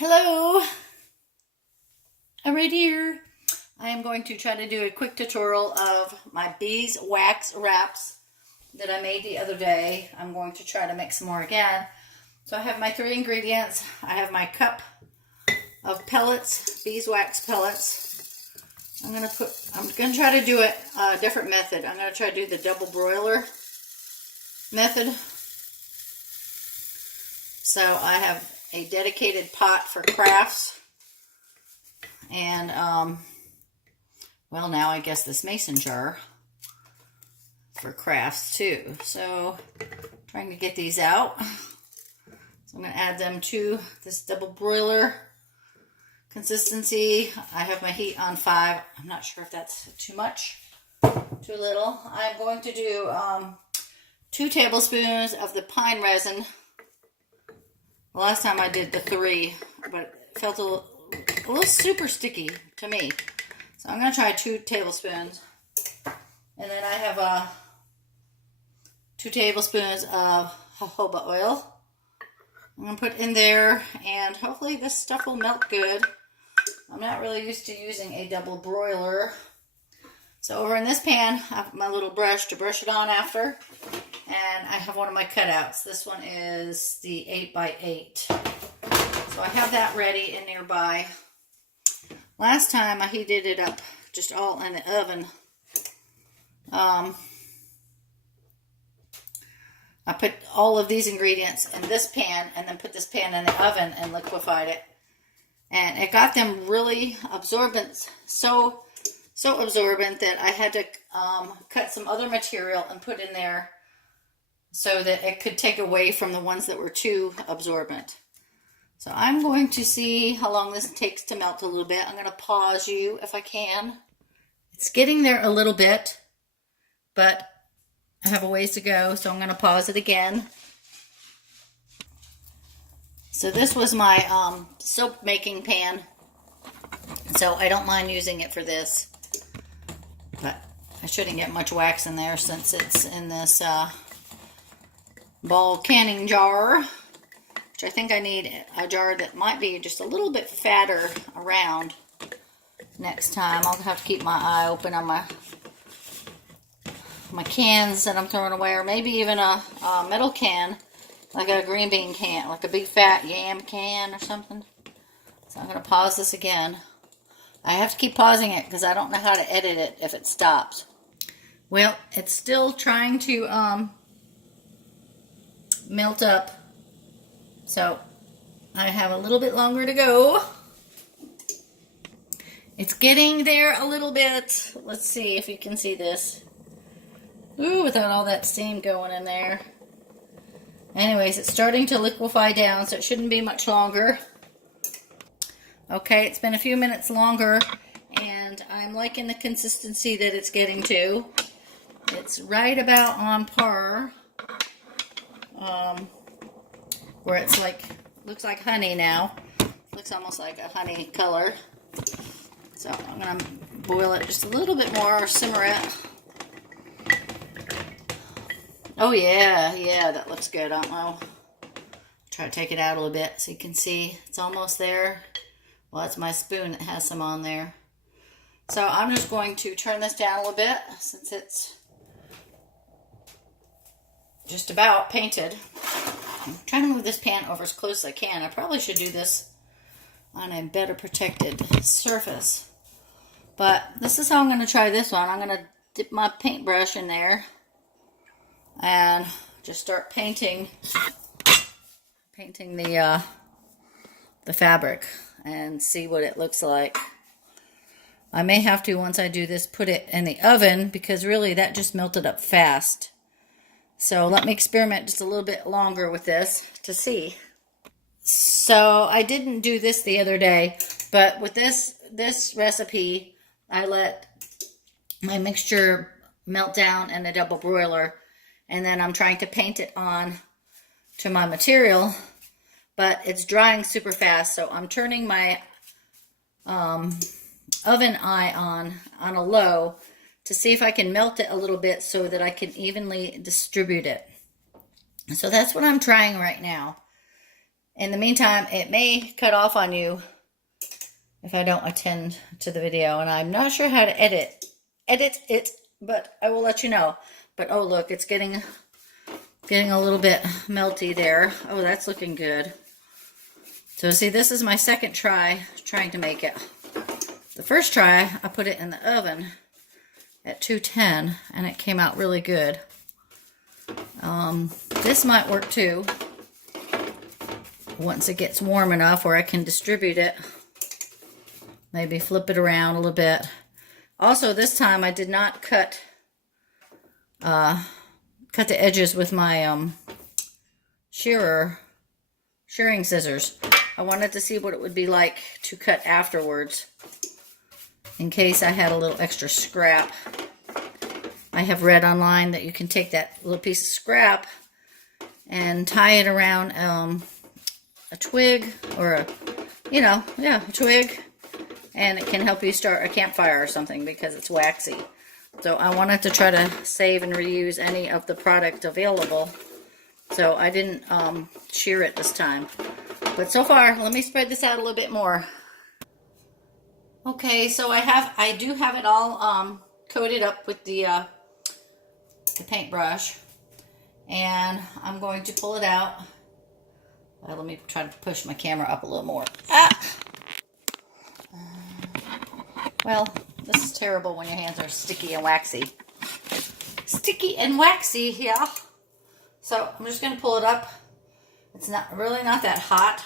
Hello, I'm right here. I am going to try to do a quick tutorial of my beeswax wraps that I made the other day. I'm going to try to make some more again. So I have my 3 ingredients. I have my cup of pellets, beeswax pellets. I'm gonna try to do it a different method. I'm gonna try to do the double broiler method. So I have a dedicated pot for crafts, and well, now I guess this mason jar for crafts too. So trying to get these out. So I'm going to add them to this double broiler consistency. I have my heat on 5. I'm not sure if that's too much, too little. I'm going to do 2 tablespoons of the pine resin. The last time I did the 3, but it felt a little super sticky to me. So I'm going to try 2 tablespoons. And then I have 2 tablespoons of jojoba oil. I'm going to put in there, and hopefully this stuff will melt good. I'm not really used to using a double broiler. So over in this pan, I have my little brush to brush it on after. And I have one of my cutouts. This one is the 8x8. So I have that ready and nearby. Last time I heated it up just all in the oven. I put all of these ingredients in this pan and then put this pan in the oven and liquefied it. And it got them really absorbent, so absorbent that I had to cut some other material and put in there so that it could take away from the ones that were too absorbent. So I'm going to see how long this takes to melt a little bit. I'm going to pause you if I can. It's getting there a little bit, but I have a ways to go, so I'm going to pause it again. So this was my soap making pan, so I don't mind using it for this. But I shouldn't get much wax in there since it's in this ball canning jar, which I think I need a jar that might be just a little bit fatter around next time. I'll have to keep my eye open on my cans that I'm throwing away, or maybe even a metal can, like a green bean can, like a big fat yam can or something. So I'm going to pause this again. I have to keep pausing it because I don't know how to edit it if it stops. Well, it's still trying to melt up, so I have a little bit longer to go. It's getting there a little bit. Let's see if you can see this. Ooh, without all that steam going in there. Anyways, it's starting to liquefy down, so it shouldn't be much longer. Okay, it's been a few minutes longer, and I'm liking the consistency that it's getting to. It's right about on par, where it's like, looks like honey now. Looks almost like a honey color. So I'm going to boil it just a little bit more, simmer it. Oh yeah, that looks good. I don't know. Try to take it out a little bit so you can see it's almost there. Well, that's my spoon that has some on there. So I'm just going to turn this down a little bit since it's just about painted. I'm trying to move this pan over as close as I can. I probably should do this on a better protected surface. But this is how I'm going to try this one. I'm going to dip my paintbrush in there and just start painting the fabric and see what it looks like. I may have to, once I do this, put it in the oven because really that just melted up fast. So let me experiment just a little bit longer with this to see. So I didn't do this the other day, but with this recipe, I let my mixture melt down in a double broiler, and then I'm trying to paint it on to my material, but it's drying super fast, so I'm turning my oven eye on a low to see if I can melt it a little bit so that I can evenly distribute it. So that's what I'm trying right now. In the meantime, it may cut off on you if I don't attend to the video, and I'm not sure how to edit it, but I will let you know. But oh look, it's getting a little bit melty there. Oh, that's looking good. So see, this is my second try trying to make it. The first try, I put it in the oven at 210, and it came out really good. This might work too, once it gets warm enough where I can distribute it. Maybe flip it around a little bit. Also, this time I did not cut the edges with my shearing scissors. I wanted to see what it would be like to cut afterwards, in case I had a little extra scrap. I have read online that you can take that little piece of scrap and tie it around a twig or a twig, and it can help you start a campfire or something because it's waxy. So I wanted to try to save and reuse any of the product available. So I didn't shear it this time. But so far, let me spread this out a little bit more. Okay, so I do have it all coated up with the paintbrush, and I'm going to pull it out. Let me try to push my camera up a little more. Well, this is terrible when your hands are sticky and waxy. Sticky and waxy, yeah. So I'm just going to pull it up. It's really not that hot.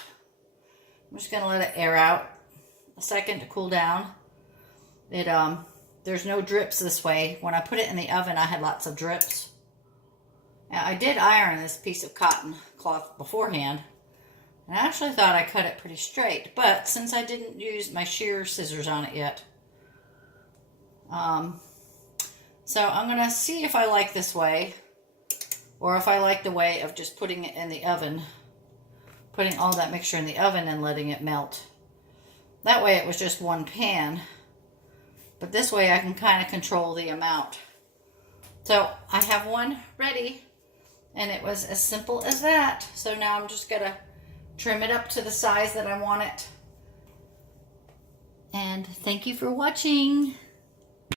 I'm just going to let it air out a second to cool down. There's no drips this way. When I put it in the oven, I had lots of drips. Now, I did iron this piece of cotton cloth beforehand, and I actually thought I cut it pretty straight, but since I didn't use my shear scissors on it yet, so I'm going to see if I like this way, or if I like the way of just putting it in the oven, putting all that mixture in the oven and letting it melt. That way it was just one pan, but this way I can kind of control the amount. So I have one ready, and it was as simple as that. So now I'm just going to trim it up to the size that I want it. And thank you for watching.